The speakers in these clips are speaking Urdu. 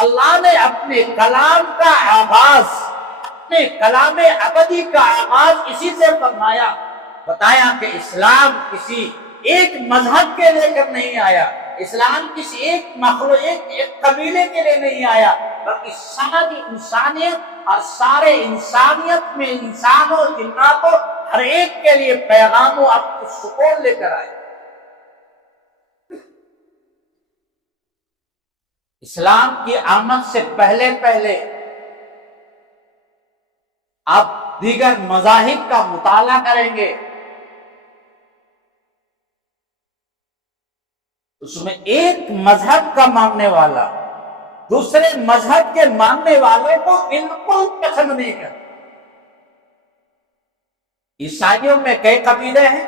اللہ نے اپنے کلام کا آغاز، اپنے کلام ابدی کا آغاز اسی سے فرمایا، بتایا کہ اسلام کسی ایک مذہب کے لے کر نہیں آیا، اسلام کسی ایک مخلوق ایک قبیلے کے لیے نہیں آیا، بلکہ ساری انسانیت اور سارے انسانیت میں انسانوں جناتوں ہر ایک کے لیے پیغام و اپنے سکون لے کر آئے۔ اسلام کی آمد سے پہلے آپ دیگر مذاہب کا مطالعہ کریں گے، اس میں ایک مذہب کا ماننے والا دوسرے مذہب کے ماننے والوں کو بالکل پسند نہیں کرتا۔ عیسائیوں میں کئی قبیلے ہیں،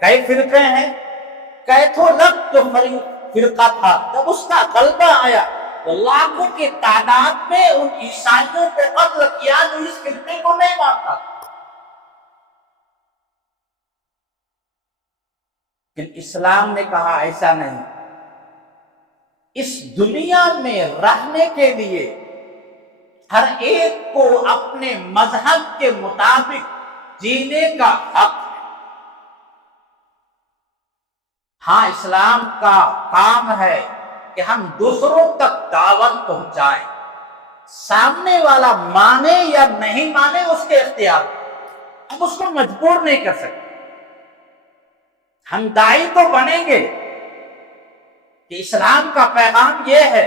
کئی فرقے ہیں، کیتھولک جو فرقہ تھا جب اس کا غلبہ آیا تو لاکھوں کی تعداد میں ان عیسائیوں کو قتل کیا جو اس فرقے کو نہیں مانتا۔ لیکن اسلام نے کہا ایسا نہیں، اس دنیا میں رہنے کے لیے ہر ایک کو اپنے مذہب کے مطابق جینے کا حق ہے۔ ہاں، اسلام کا کام ہے کہ ہم دوسروں تک دعوت پہنچائیں، سامنے والا مانے یا نہیں مانے اس کے اختیار، ہم اس کو مجبور نہیں کر سکتے۔ ہم داعی تو بنیں گے کہ اسلام کا پیغام یہ ہے،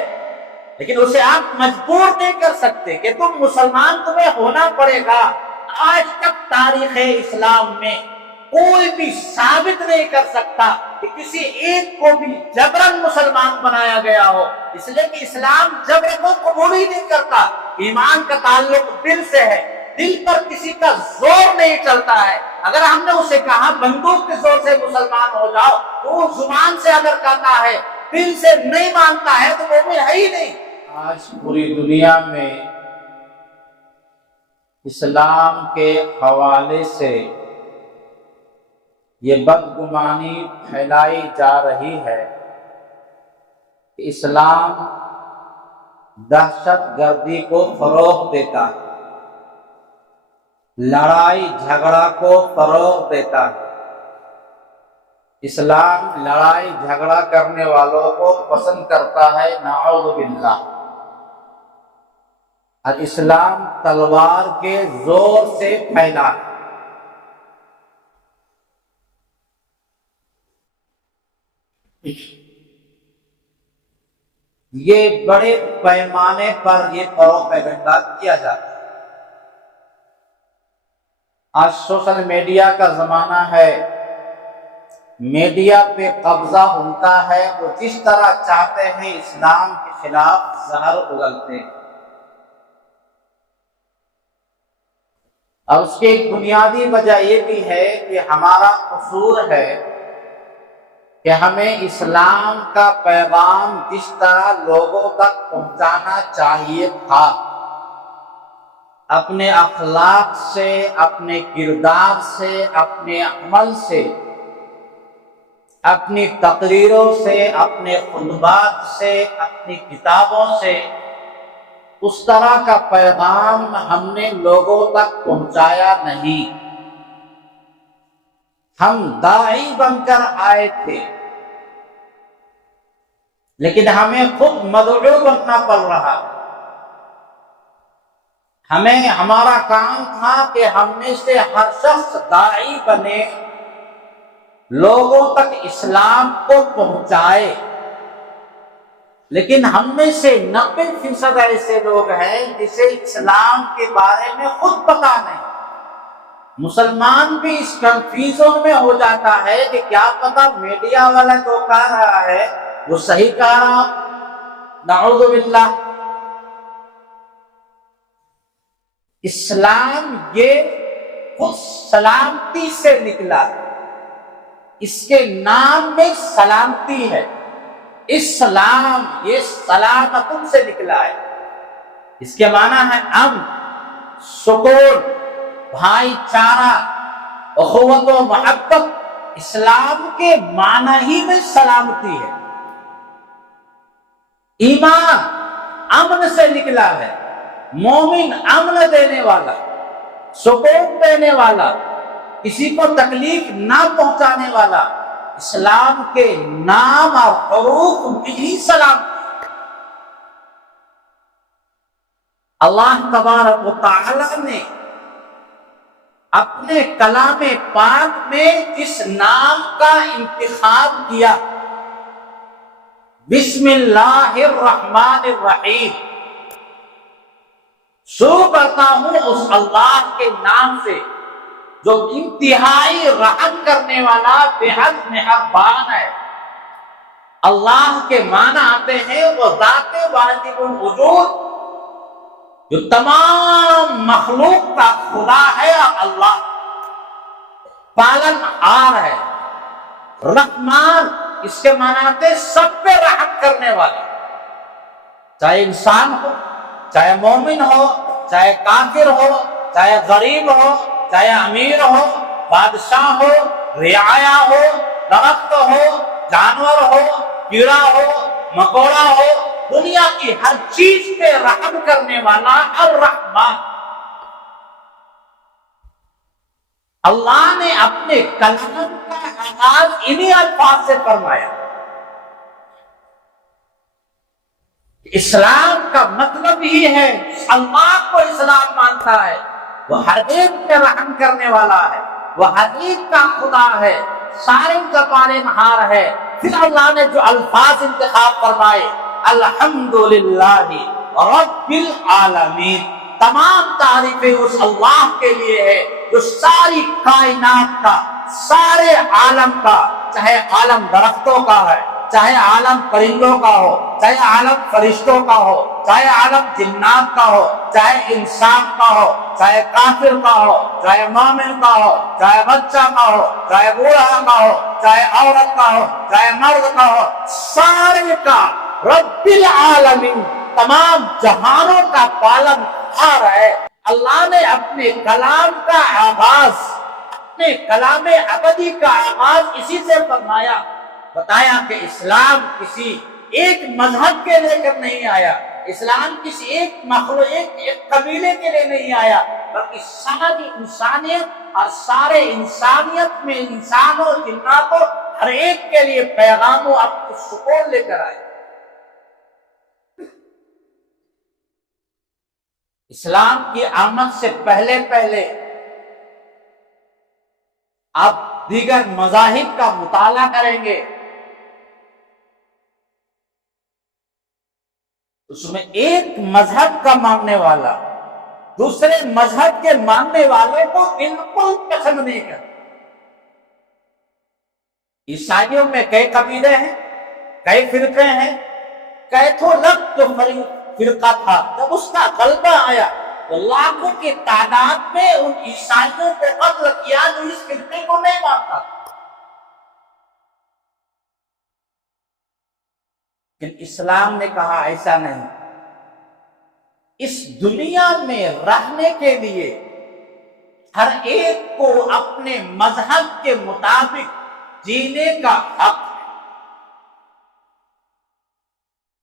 لیکن اسے آپ مجبور نہیں کر سکتے کہ تم مسلمان تمہیں ہونا پڑے گا۔ آج تک تاریخ اسلام میں کوئی بھی ثابت نہیں کر سکتا کہ کسی ایک کو بھی جبراً مسلمان بنایا گیا ہو، اس لیے کہ اسلام جبر کو قبول ہی نہیں کرتا۔ ایمان کا تعلق دل سے ہے، دل پر کسی کا زور نہیں چلتا ہے۔ اگر ہم نے اسے کہا بندوق کے زور سے مسلمان ہو جاؤ تو وہ زبان سے اگر کہتا ہے دل سے نہیں مانتا ہے تو مومن ہے ہی نہیں۔ آج پوری دنیا میں اسلام کے حوالے سے یہ بدگمانی پھیلائی جا رہی ہے کہ اسلام دہشت گردی کو فروغ دیتا ہے، لڑائی جھگڑا کو فروغ دیتا ہے۔ اسلام لڑائی جھگڑا کرنے والوں کو پسند کرتا ہے، نعوذ باللہ۔ اور اسلام تلوار کے زور سے پھیلا ہے۔ یہ بڑے پیمانے پر یہ پروپیگنڈا کیا جاتا ہے۔ آج سوشل میڈیا کا زمانہ ہے، میڈیا پہ قبضہ ان کا ہے، وہ جس طرح چاہتے ہیں اسلام کے خلاف زہر اگلتے ہیں۔ اور اس کی ایک بنیادی وجہ یہ بھی ہے کہ ہمارا قصور ہے کہ ہمیں اسلام کا پیغام جس طرح لوگوں تک پہنچانا چاہیے تھا، اپنے اخلاق سے، اپنے کردار سے، اپنے عمل سے، اپنی تقریروں سے، اپنے خطبات سے، اپنی کتابوں سے، اس طرح کا پیغام ہم نے لوگوں تک پہنچایا نہیں۔ ہم داعی بن کر آئے تھے، لیکن ہمیں خود مدعو بننا پڑ رہا۔ ہمارا کام تھا کہ ہم میں سے ہر شخص داعی بنے، لوگوں تک اسلام کو پہنچائے، لیکن ہم میں سے 90% ایسے لوگ ہیں جسے اسلام کے بارے میں خود پتہ نہیں۔ مسلمان بھی اس کنفیوژن میں ہو جاتا ہے کہ کیا پتہ میڈیا والا جو کہہ رہا ہے وہ صحیح کہہ رہا، نعوذ باللہ۔ اسلام یہ خود سلامتی سے نکلا، اس کے نام میں سلامتی ہے۔ اسلام یہ سلامت سے نکلا ہے، اس کے معنی ہے امن، سکون، بھائی چارہ، اخوت و محبت۔ اسلام کے معنی ہی میں سلامتی ہے۔ ایمان امن سے نکلا ہے، مومن امن دینے والا، سکون دینے والا، کسی کو تکلیف نہ پہنچانے والا، اسلام کے نام اور حروف میں ہی سلام۔ اللہ تبارک و تعالی نے اپنے کلام پاک میں اس نام کا انتخاب کیا، بسم اللہ الرحمن الرحیم۔ شروع کرتا ہوں اس اللہ کے نام سے جو انتہائی رحم کرنے والا، بے حد مہربان ہے۔ اللہ کے معنی آتے ہیں وہ ذات واجب الوجود، جو تمام مخلوق کا خدا ہے، اللہ پالن ہار ہے۔ رحمان اس کے معنی آتے سب پہ رحم کرنے والے، چاہے انسان ہو، چاہے مومن ہو، چاہے کافر ہو، چاہے غریب ہو، چاہے امیر ہو، بادشاہ ہو، رعایا ہو، درخت ہو، جانور ہو، کیڑا ہو، مکوڑا ہو، دنیا کی ہر چیز پہ رحم کرنے والا الرحمن۔ اللہ نے اپنے کلام کا آغاز انہی الفاظ سے فرمایا۔ اسلام کا مطلب ہی ہے، اللہ کو اسلام مانتا ہے، وہ ہر ایک پہ رحم کرنے والا ہے، وہ ہر ایک کا خدا ہے، سارے کا پالنہار ہے۔ پھر اللہ نے جو الفاظ انتخاب فرمائے، الحمدللہ رب العالمین، تمام تعریفیں اس اللہ کے لیے ہے جو ساری کائنات کا، سارے عالم کا، چاہے عالم درختوں کا ہے، چاہے عالم پرندوں کا ہو، چاہے عالم فرشتوں کا ہو، چاہے عالم جنات کا ہو، چاہے انسان کا ہو، چاہے کافر کا ہو، چاہے مومن کا ہو، چاہے بچہ کا ہو، چاہے بوڑھا کا ہو، چاہے عورت کا ہو، چاہے مرد کا ہو، سارے کا رب العالمین، تمام جہانوں کا پالن ہار ہے۔ اللہ نے اپنے کلام کا آغاز، اپنے کلام ابدی کا آغاز اسی سے فرمایا، بتایا کہ اسلام کسی ایک مذہب کے لے کر نہیں آیا، اسلام کسی ایک مخلوق، ایک قبیلے کے لیے نہیں آیا، بلکہ ساری انسانیت اور سارے انسانیت میں انسانوں، جناتوں، ہر ایک کے لیے پیغام و اپنے سکون لے کر آئے۔ اسلام کی آمد سے پہلے آپ دیگر مذاہب کا مطالعہ کریں گے، اس میں ایک مذہب کا ماننے والا دوسرے مذہب کے ماننے والوں کو بالکل پسند نہیں کرتا۔ عیسائیوں میں کئی قبیلے ہیں، کئی فرقے ہیں، کیتھولک جو فرقہ تھا، جب اس کا غلبہ آیا تو لاکھوں کی تعداد میں ان عیسائیوں کو قتل کیا جو اس فرقے کو نہیں مانتا۔ لیکن اسلام نے کہا ایسا نہیں، اس دنیا میں رہنے کے لیے ہر ایک کو اپنے مذہب کے مطابق جینے کا حق ہے۔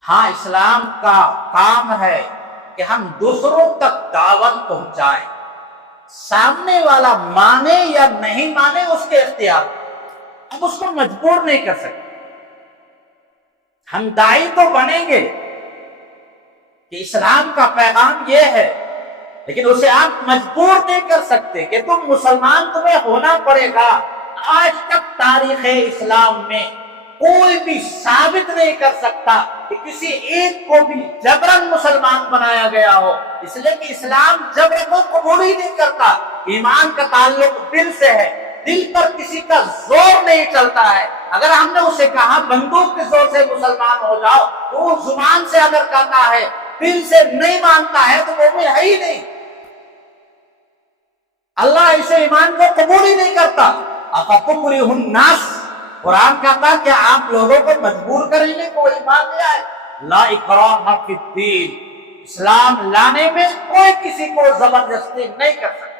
ہاں، اسلام کا کام ہے کہ ہم دوسروں تک دعوت پہنچائیں، سامنے والا مانے یا نہیں مانے اس کے اختیار، ہم اس کو مجبور نہیں کر سکتے۔ ہم داعی تو بنیں گے کہ اسلام کا پیغام یہ ہے، لیکن اسے آپ مجبور نہیں کر سکتے کہ تم مسلمان، تمہیں ہونا پڑے گا۔ آج تک تاریخ اسلام میں کوئی بھی ثابت نہیں کر سکتا کہ کسی ایک کو بھی جبراً مسلمان بنایا گیا ہو، اس لیے کہ اسلام جبر کو قبول ہی نہیں کرتا۔ ایمان کا تعلق دل سے ہے، دل پر کسی کا زور نہیں چلتا ہے۔ اگر ہم نے اسے کہا بندوق کے زور سے مسلمان ہو جاؤ، تو وہ زبان سے اگر کہتا ہے، دل سے نہیں مانتا ہے، تو مومن ہے ہی نہیں۔ اللہ اسے ایمان کو قبول ہی نہیں کرتا۔ اَفَتُكْرِهُ النَّاسَ، قرآن کہتا ہے کہ آپ لوگوں کو مجبور کریں گے کہ وہ ایمان لے آئے۔ لا اکراہ فی الدین، اسلام لانے میں کوئی کسی کو زبردستی نہیں کر سکتا۔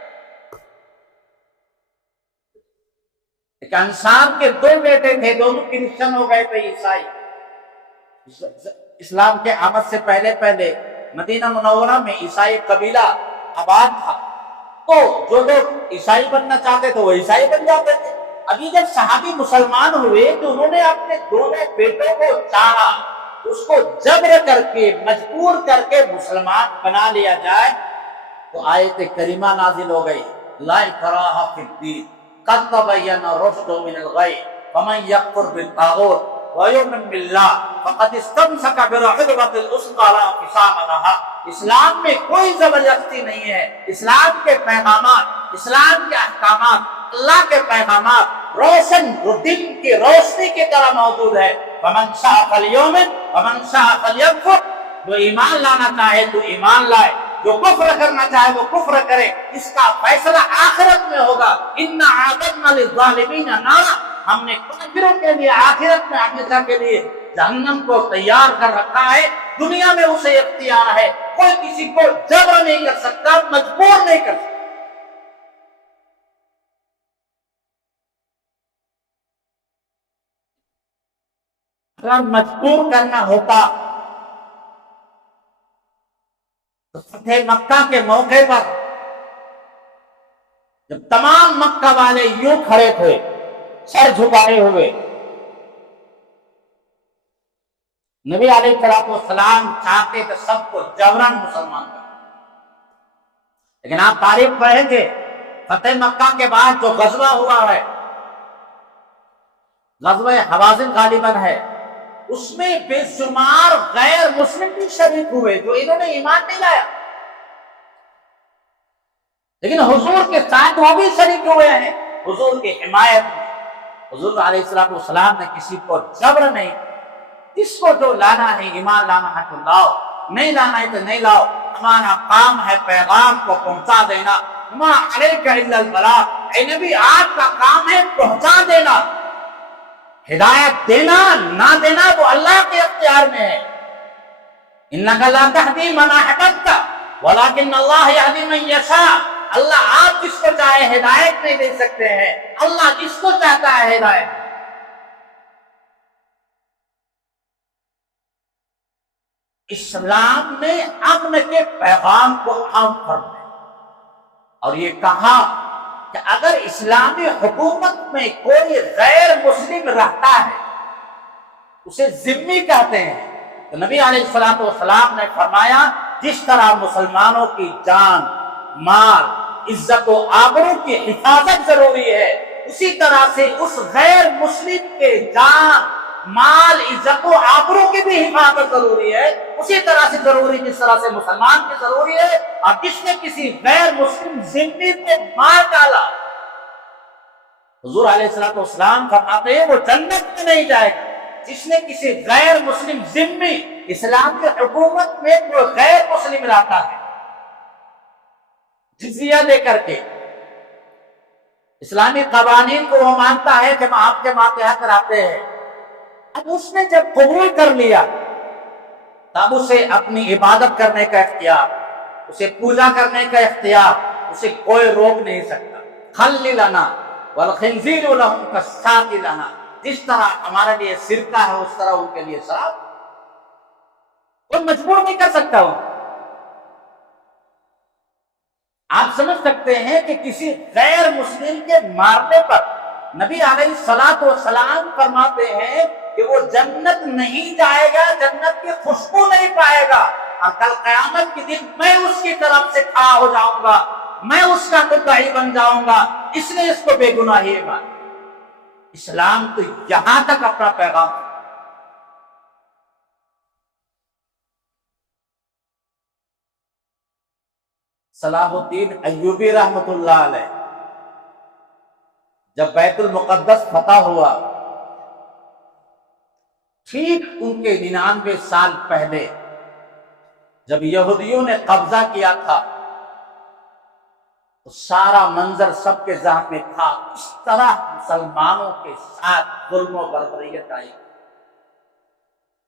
انسان کے دو بیٹے تھے، دونوں کرسچن ہو گئے تھے، عیسائی۔ اسلام کے آمد سے پہلے پہلے مدینہ منورہ میں عیسائی قبیلہ آباد تھا، تو جو لوگ عیسائی بننا چاہتے تھے وہ عیسائی بن جاتے تھے۔ ابھی جب صحابی مسلمان ہوئے تو انہوں نے اپنے دونوں بیٹوں کو چاہا اس کو جبر کر کے مجبور کر کے مسلمان بنا لیا جائے، تو آیت کریمہ نازل ہو گئی، لا اکراہ فی الدین قد تبین الرشد من الغی فمن یکفر بالطاغوت ویؤمن باللہ فقد استمسک بالعروۃ الوثقی لا انفصام لہا۔ اسلام میں کوئی زبردستی نہیں ہے، اسلام کے پیغامات، اسلام کے احکامات، اللہ کے پیغامات روشن دن کی روشنی کی طرح موجود ہے۔ فمن شاء فلیؤمن ومن شاء فلیکفر، جو ایمان لانا چاہے تو ایمان لائے، جو کفر کرنا چاہے وہ کفر کرے، اس کا فیصلہ آخرت میں ہوگا۔ اِنَّا أَعْتَدْنَا لِلظَّالِمِينَ نَارًا، ہم نے کافروں کے لیے آخرت میں ہمیشہ کے لیے جہنم کو تیار کر رکھا ہے۔ دنیا میں اسے اختیار ہے، کوئی کسی کو جبر نہیں کر سکتا، مجبور نہیں کر سکتا۔ اگر مجبور کرنا ہوتا تو فتح مکہ کے موقع پر جب تمام مکہ والے یوں کھڑے تھے سر جھکائے ہوئے، نبی علیہ السلام چاہتے تھے سب کو جبراً مسلمان کر، لیکن آپ تاریخ پڑھیں گے فتح مکہ کے بعد جو غزوہ ہوا ہے، غزوہ حوازن غالباً ہے، اس میں بے شمار غیر مسلم بھی شریک ہوئے جو انہوں نے ایمان نہیں لایا، لیکن حضور کے ساتھ وہ بھی شریک ہوئے ہیں حضور کی حمایت میں۔ حضور علیہ السلام نے کسی کو جبر نہیں، اس کو جو لانا ہے ایمان لانا ہے تو لاؤ، نہیں لانا ہے تو نہیں لاؤ، ہمارا کام ہے پیغام کو پہنچا دینا۔ ما علیک الا البلاغ، اے نبی آپ کا کام ہے پہنچا دینا، ہدایت دینا نہ دینا وہ اللہ کے اختیار میں ہے۔ انک لا تہدی من احببت ولکن اللہ یہدی من یشاء، اللہ آپ جس کو چاہے ہدایت نہیں دے سکتے ہیں، اللہ جس کو چاہتا ہے ہدایت۔ اسلام نے امن کے پیغام کو عام فرمایا اور یہ کہا کہ اگر اسلامی حکومت میں کوئی غیر مسلم رہتا ہے اسے ذمہ کہتے ہیں، تو نبی علیہ السلام نے فرمایا جس طرح مسلمانوں کی جان، مال، عزت و آبرو کی حفاظت ضروری ہے، اسی طرح سے اس غیر مسلم کے جان، مال، عزت و آبرو کی بھی حفاظت ضروری ہے، اسی طرح سے ضروری جس طرح سے مسلمان کی ضروری ہے۔ اور جس نے کسی غیر مسلم ذمہ کو مار ڈالا، حضور علیہ السلام فرماتے ہیں وہ جنت میں نہیں جائے گا۔ جس نے کسی غیر مسلم ذمہ، اسلام کی حکومت میں کوئی غیر مسلم رہتا ہے جزیہ دے کر کے، اسلامی قوانین کو وہ مانتا ہے کہ آپ کے ماتحت رہتے ہیں، اب اس نے جب قبول کر لیا تب اسے اپنی عبادت کرنے کا اختیار، اسے پوجا کرنے کا اختیار، اسے کوئی روک نہیں سکتا۔ خلی لنا والخنزیر لہم کالساق لنا، جس طرح ہمارے لیے سرکہ ہے اس طرح ان کے لیے شراب، کوئی مجبور نہیں کر سکتا ہوں۔ آپ سمجھ سکتے ہیں کہ کسی غیر مسلم کے مارنے پر نبی علیہ السلام فرماتے ہیں کہ وہ جنت نہیں جائے گا، جنت کی خوشبو نہیں پائے گا، اور کل قیامت کے دن میں اس کی طرف سے کھڑا ہو جاؤں گا، میں اس کا مدعی بن جاؤں گا، اس نے اس کو بے گناہی مانا۔ اسلام تو یہاں تک اپنا پیغام ہے۔ صلاح الدین ایوبی رحمت اللہ علیہ جب بیت المقدس فتح ہوا، ٹھیک ان کے 99 سال پہلے جب یہودیوں نے قبضہ کیا تھا تو سارا منظر سب کے ذہن میں تھا، اس طرح مسلمانوں کے ساتھ ظلم و بربریت آئی،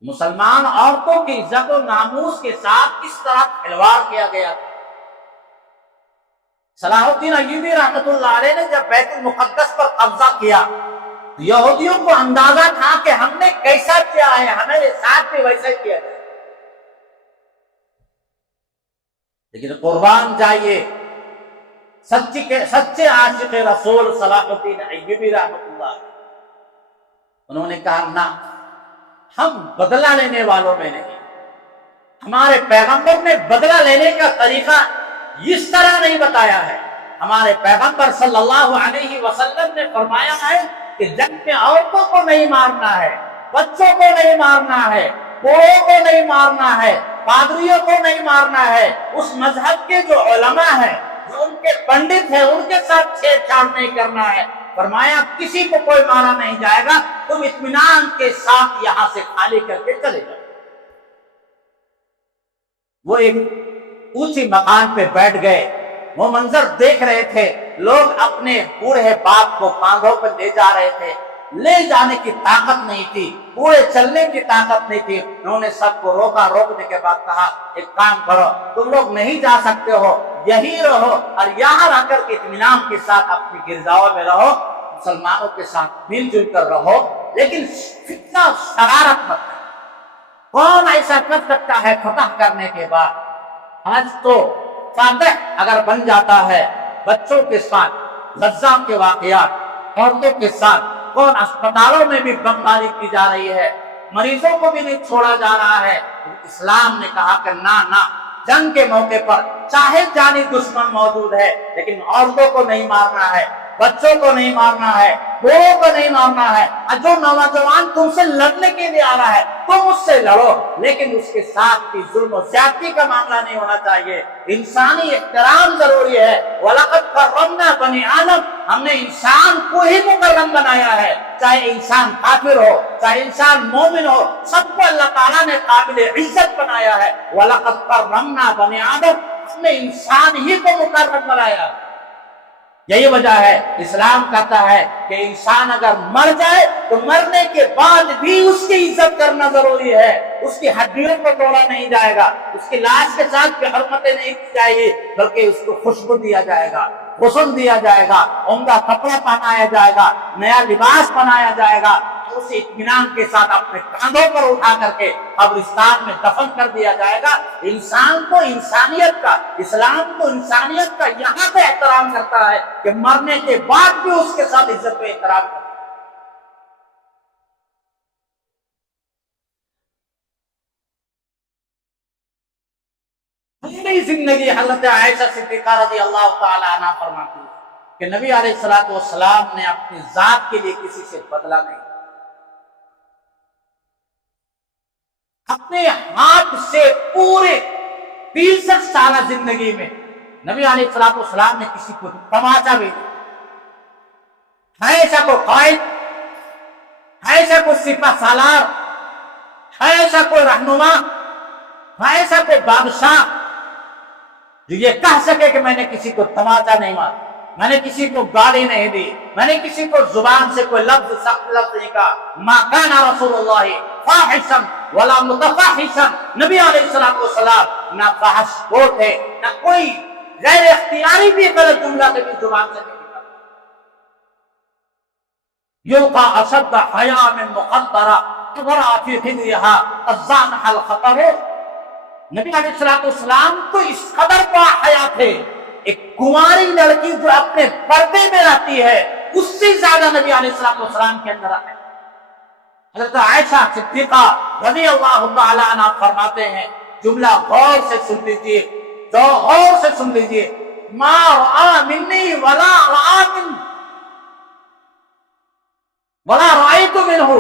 مسلمان عورتوں کی عزت و ناموس کے ساتھ کس طرح کھلواڑ کیا گیا تھا۔ صلاح الدین ایوبی رحمت اللہ علیہ نے جب بیت المقدس پر قبضہ کیا تو یہودیوں کو اندازہ تھا کہ ہم نے کیسا کیا ہے، ہمارے ساتھ بھی ویسا کیا جائے۔ لیکن قربان جائیے سچے عاشق رسول صلاح الدین ایوبی رحمۃ اللہ، انہوں نے کہا نہ، ہم بدلہ لینے والوں میں نہیں، ہمارے پیغمبر نے بدلہ لینے کا طریقہ اس طرح نہیں بتایا ہے۔ ہمارے پیغمبر صلی اللہ علیہ وسلم نے فرمایا ہے کہ جنگ میں عورتوں کو نہیں مارنا ہے، بچوں کو نہیں مارنا ہے، بوڑھوں کو نہیں مارنا ہے، پادریوں کو نہیں مارنا ہے، اس مذہب کے جو علماء ہیں، جو ان کے پنڈت ہیں، ان کے ساتھ چھیڑ چھاڑ نہیں کرنا ہے۔ فرمایا کسی کو کوئی مارا نہیں جائے گا، تم اطمینان کے ساتھ یہاں سے خالی کر کے چلے جاؤ۔ وہ ایک اونچی مکان پہ بیٹھ گئے، وہ منظر دیکھ رہے تھے، لوگ اپنے بوڑھے باپ کو کاندھوں پر لے جا رہے تھے، لے جانے کی طاقت نہیں تھی، پورے چلنے کی طاقت نہیں تھی۔ انہوں نے سب کو روکا، روکنے کے بعد کہا ایک کام کرو، تم لوگ نہیں جا سکتے ہو، یہی رہو اور یہاں رہ کر کے اطمینان کے ساتھ اپنی گرجاؤں میں رہو، مسلمانوں کے ساتھ مل جل کر رہو، لیکن فتنہ شرارت مت کرو۔ کون ایسا کر سکتا ہے فتح کرنے کے بعد؟ آج تو فاتح اگر بن جاتا ہے، بچوں کے ساتھ غزہ کے واقعات، عورتوں کے ساتھ، کون اسپتالوں میں بھی بمباری کی جا رہی ہے، مریضوں کو بھی نہیں چھوڑا جا رہا ہے۔ اسلام نے کہا کہ نہ، جنگ کے موقع پر چاہے جانی دشمن موجود ہے لیکن عورتوں کو نہیں مارنا ہے، بچوں کو نہیں مارنا ہے، بوڑھوں کو نہیں مارنا ہے، اور جو نوجوان تم سے لڑنے کے لیے آ رہا ہے تم اس سے لڑو، لیکن اس کے ساتھ بھی ظلم و زیادتی کا معاملہ نہیں ہونا چاہیے۔ انسانی احترام ضروری ہے۔ وَلَقَدْ كَرَّمْنَا بَنِي آدم، ہم نے انسان کو ہی مکرم بنایا ہے، چاہے انسان کافر ہو، چاہے انسان مومن ہو، سب کو اللہ تعالیٰ نے قابل عزت بنایا ہے۔ وَلَقَدْ كَرَّمْنَا بَنِي آدم، ہم نے انسان ہی کو مکرم بنایا۔ یہی وجہ ہے اسلام کہتا ہے کہ انسان اگر مر جائے تو مرنے کے بعد بھی اس کی عزت کرنا ضروری ہے، اس کی ہڈیوں کو توڑا نہیں جائے گا، اس کی لاش کے ساتھ بھی حرمتیں نہیں کی جائے گی، بلکہ اس کو خوشبو دیا جائے گا، غسل دیا جائے گا، عمدہ کپڑا پہنایا جائے گا، نیا لباس پہنایا جائے گا، اسے اطمینان کے ساتھ اپنے کاندھوں پر اٹھا کر کے قبرستان میں دفن کر دیا جائے گا۔ انسان کو انسانیت کا، اسلام کو انسانیت کا یہاں پہ احترام کرتا ہے کہ مرنے کے بعد بھی اس کے ساتھ عزت و احترام کرتا ہے۔ پوری زندگی حضرت عائشہ صدیقہ رضی اللہ تعالی عنہ فرماتی ہے کہ نبی علیہ الصلوۃ والسلام نے اپنی ذات کے لیے کسی سے بدلہ نہیں، اپنے ہاتھ سے پورے 63 سالہ زندگی میں نبی علیہ الصلوۃ والسلام نے کسی کو تماچا بھی نہیں، ایسا کوئی قائد، ایسا کوئی سپہ سالار، ایسا کوئی رہنما، ایسا کوئی بادشاہ جو یہ کہہ سکے کہ میں نے کسی کو تماچا نہیں مارا، میں نے کسی کو گالی نہیں دی، میں نے کسی کو زبان سے کوئی لفظ سخت لفظ نہیں کہا۔ ما کان رسول اللہ فاحشا ولا متفاحشا، نبی علیہ الصلوۃ والسلام نہ فحش خور تھے، نہ کوئی غیر اختیاری بھی غلط جملہ کبھی زبان سے نہیں نکلا۔ یلقى اشد حیاء من مقطرہ تضرع فی خدرها الزانح الخطر، نبی علیہ الصلوۃ والسلام کو اس قدر با حیا تھے، ایک کماری لڑکی جو اپنے پردے میں رہتی ہے اس سے زیادہ نبی علیہ الصلوۃ والسلام کے اندر ہے۔ حضرت عائشہ صدیقہ رضی اللہ تعالی عنہ فرماتے ہیں، جملہ غور سے سن لیجیے، جو غور سے سن لیجیے، ما رآ منی ولا رآ من ولا رأیت منہ،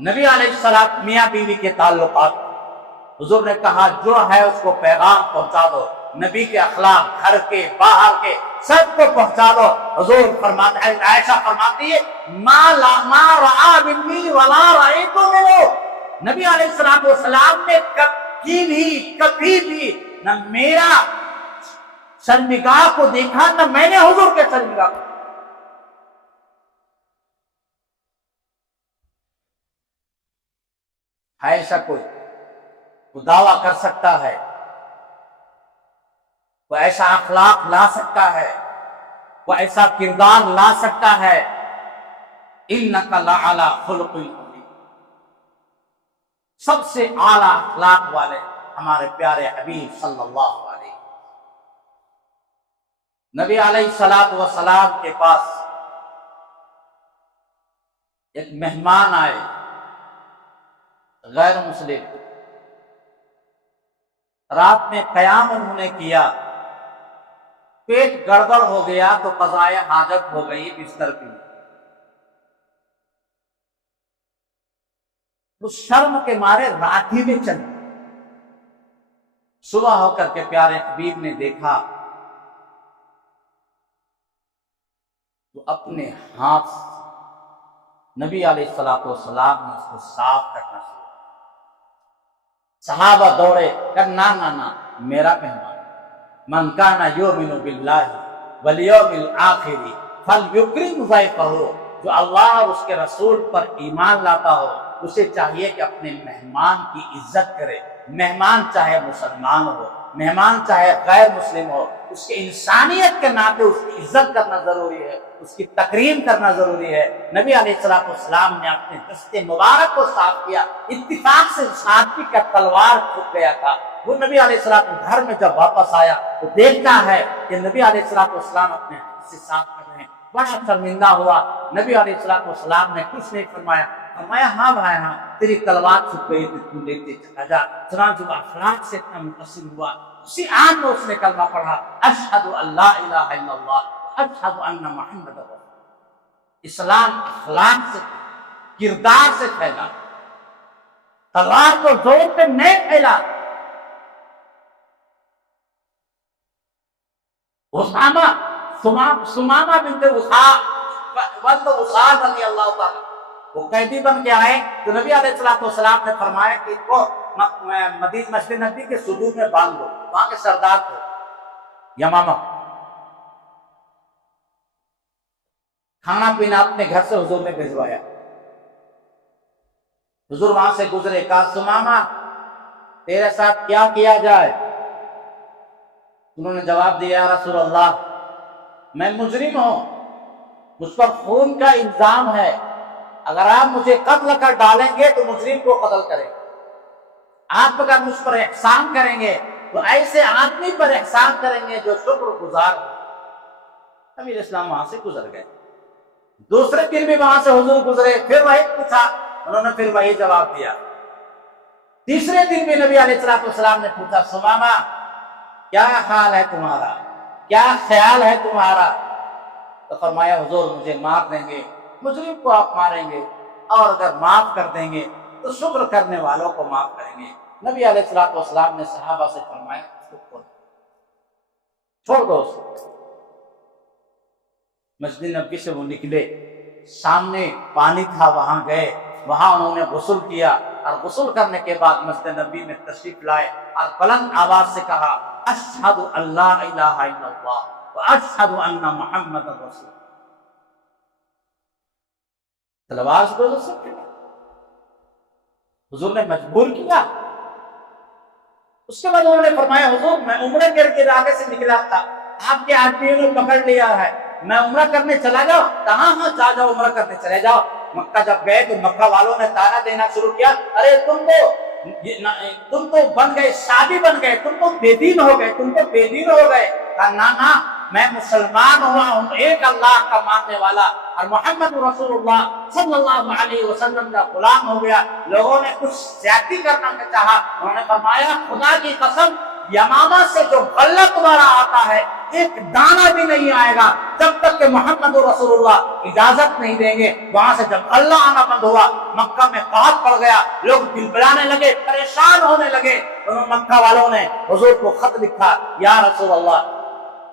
نبی علیہ السلام میاں بیوی کے تعلقات، حضور نے کہا جو ہے اس کو پیغام پہنچا دو، نبی کے اخلاق گھر کے باہر کے سب کو پہنچا دو۔ حضور فرماتے ہیں، عائشہ فرماتی ہے ما رآ منی ولا رأیت منہ، نبی علیہ السلام نے کبھی بھی نہ میرا شرمگاہ کو دیکھا نہ میں نے حضور کے شرمگاہ کو۔ ایسا کوئی دعویٰ کر سکتا ہے، وہ ایسا اخلاق لا سکتا ہے، وہ ایسا کردار لا سکتا ہے، انک لعلی خلق عظیم، سب سے اعلیٰ اخلاق والے ہمارے پیارے حبیب صلی اللہ علیہ وسلم۔ نبی علیہ الصلوۃ والسلام کے پاس ایک مہمان آئے غیر مسلم، رات میں قیام انہوں نے کیا، پیٹ گڑبڑ ہو گیا تو قضائے حاجت ہو گئی بستر کی۔ اس شرم کے مارے رات ہی میں چل، صبح ہو کر کے پیارے حبیب نے دیکھا تو اپنے ہاتھ سے نبی علیہ الصلوۃ والسلام نے اس کو صاف کرنا شروع کیا۔ صحابہ دوڑے کہ نہ میرا مہمان، من کان یؤمن باللہ والیوم الآخر فلیکرم ضیفہ، جو اللہ اور اس کے رسول پر ایمان لاتا ہو اسے چاہیے کہ اپنے مہمان کی عزت کرے۔ مہمان چاہے مسلمان ہو، مہمان چاہے غیر مسلم ہو، اس کی انسانیت کے ناطے اس کی عزت کرنا ضروری ہے، اس کی تکریم کرنا ضروری ہے۔ نبی علیہ الصلوۃ والسلام نے اپنے دست مبارک کو صاف کیا، اتفاق سے اس آدمی کا تلوار چھپ گیا تھا۔ وہ نبی علیہ السلام گھر میں جب واپس آیا تو دیکھتا ہے کہ نبی علیہ الصلوۃ والسلام اپنے ہاتھ سے صاف کر رہے ہیں، بڑا شرمندہ ہوا۔ نبی علیہ الصلوۃ والسلام نے کچھ نہیں فرمایا، فرمایا ہاں بھائی ہاں، تیری تلوار چھپ گئی تھی، تم لیتے چلا جا۔ چنانچہ وہ اخلاق سے اتنا متاثر ہوا، اسی آن میں اس نے کلمہ پڑھا، اشہد ان لا الہ الا اللہ اشہد ان محمد رسول اللہ۔ اسلام اخلاق سے، کردار سے پھیلا، تلوار کو زور پہ نہیں پھیلا۔ سمامہ بنت اسال رضی اللہ تعالیٰ وہ قیدی بن کے آئے تو نبی علیہ الصلوۃ والسلام نے فرمایا کہ ان کو مسجد نبی کے صدور میں باندھ دو، وہاں کے سردار کو یمامہ۔ کھانا پینا اپنے گھر سے حضور نے بھجوایا، حضور وہاں سے گزرے، کہا سمامہ تیرے ساتھ کیا کیا جائے؟ انہوں نے جواب دیا یا رسول اللہ میں مجرم ہوں، مجھ پر خون کا الزام ہے، اگر آپ مجھے قتل کر ڈالیں گے تو مجرم کو قتل کریں، آپ اگر مجھ پر احسان کریں گے تو ایسے آدمی پر احسان کریں گے جو شکر گزار ہو۔ نبی اسلام وہاں سے گزر گئے۔ دوسرے دن بھی وہاں سے حضور گزرے، پھر وہی پوچھا، انہوں نے پھر وہی جواب دیا۔ تیسرے دن بھی نبی علیہ الصلوۃ والسلام نے پوچھا سمامہ کیا حال ہے تمہارا، کیا خیال ہے تمہارا؟ تو فرمایا حضور مجھے مار دیں گے، مجرم کو آپ ماریں گے، اور اگر معاف کر دیں گے تو شکر کرنے والوں کو معاف کریں گے۔ نبی علیہ الصلوۃ والسلام نے صحابہ سے فرمایا چھوڑ دو اسے۔ مسجد نبی سے وہ نکلے، سامنے پانی تھا، وہاں گئے، وہاں انہوں نے غسل کیا، اور غسل کرنے کے بعد مسجد نبی میں تشریف لائے اور بلند آواز سے کہا اشہد ان لا الہ الا اللہ واشہد ان محمد رسول اللہ۔ تلوار سے گزر سکتے ہیں، حضور نے مجبور کیا۔ اس کے بعد انہوں نے فرمایا حضور میں عمرہ کر کے ارادے سے نکلا تھا، آپ کے آدمیوں نے پکڑ لیا ہے، میں عمرہ کرنے چلا جاؤ؟ کہاں ہاں جا جاؤ، عمرہ کرنے چلے جاؤ۔ مکہ جب گئے تو مکہ والوں نے تانا دینا شروع کیا، ارے تم تو بن گئے شادی بن گئے، تم تو بے دین ہو گئے، تم تو بے دین ہو گئے۔ کہا نہ میں مسلمان ہوا ہوں، ایک اللہ کا ماننے والا، اور محمد رسول اللہ صلی اللہ علیہ وسلم کا غلام ہو گیا۔ لوگوں نے کچھ زیادتی کرنا چاہا، انہوں نے فرمایا خدا کی قسم یمامہ سے جو غلہ تمہارا آتا ہے ایک دانہ بھی نہیں آئے گا جب تک کہ محمد رسول اللہ اجازت نہیں دیں گے۔ وہاں سے جب غلہ آنا بند ہوا، مکہ میں قحط پڑ گیا، لوگ بلبلانے لگے، پریشان ہونے لگے۔ مکہ والوں نے حضور کو خط لکھا، یا رسول اللہ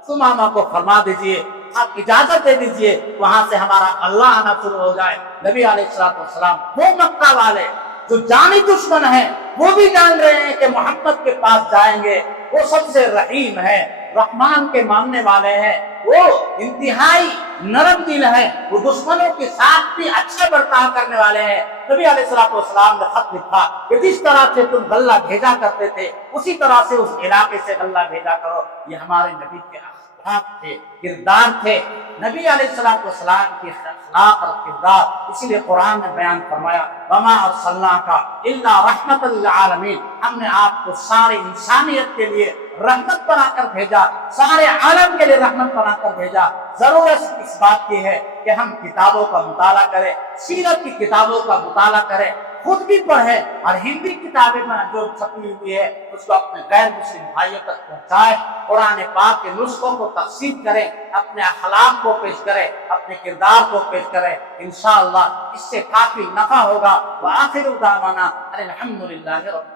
سمامہ کو فرما دیجئے، آپ اجازت دے دیجئے وہاں سے ہمارا اللہ آنا شروع ہو جائے۔ نبی علیہ الصلوۃ والسلام وہ مکہ والے جو جانی دشمن ہیں وہ بھی جان رہے ہیں کہ محمد کے پاس جائیں گے، وہ سب سے رحیم ہے، رحمان کے ماننے والے ہیں، وہ انتہائی نرم دل ہے، وہ دشمنوں کے ساتھ بھی اچھا برتاؤ کرنے والے ہیں۔ نبی علیہ الصلوۃ والسلام نے خط لکھا کہ جس طرح سے تم غلہ بھیجا کرتے تھے اسی طرح سے اس علاقے سے غلہ بھیجا کرو۔ یہ ہمارے نبی کے اخلاق تھے، کردار تھے نبی علیہ السلام کی اخلاق اور کردار. اسی لیے قرآن نے بیان فرمایا وما ارسلناک الا رحمۃ للعالمین، ہم نے آپ کو ساری انسانیت کے لیے رحمت بنا کر بھیجا، سارے عالم کے لیے رحمت بنا کر بھیجا. ضرورت اس بات کی ہے کہ ہم کتابوں کا مطالعہ کریں، سیرت کی کتابوں کا مطالعہ کریں، خود بھی پڑھیں، اور ہندی کتابیں میں جو چھپی ہوئی ہے اس کو اپنے غیر مسلم بھائیوں تک پہنچائیں. قرآن پاک کے نسخوں کو تقسیم کریں، اپنے اخلاق کو پیش کریں، اپنے کردار کو پیش کریں. انشاءاللہ اس سے کافی نفع ہوگا. وآخر دعوانا الحمدللہ رب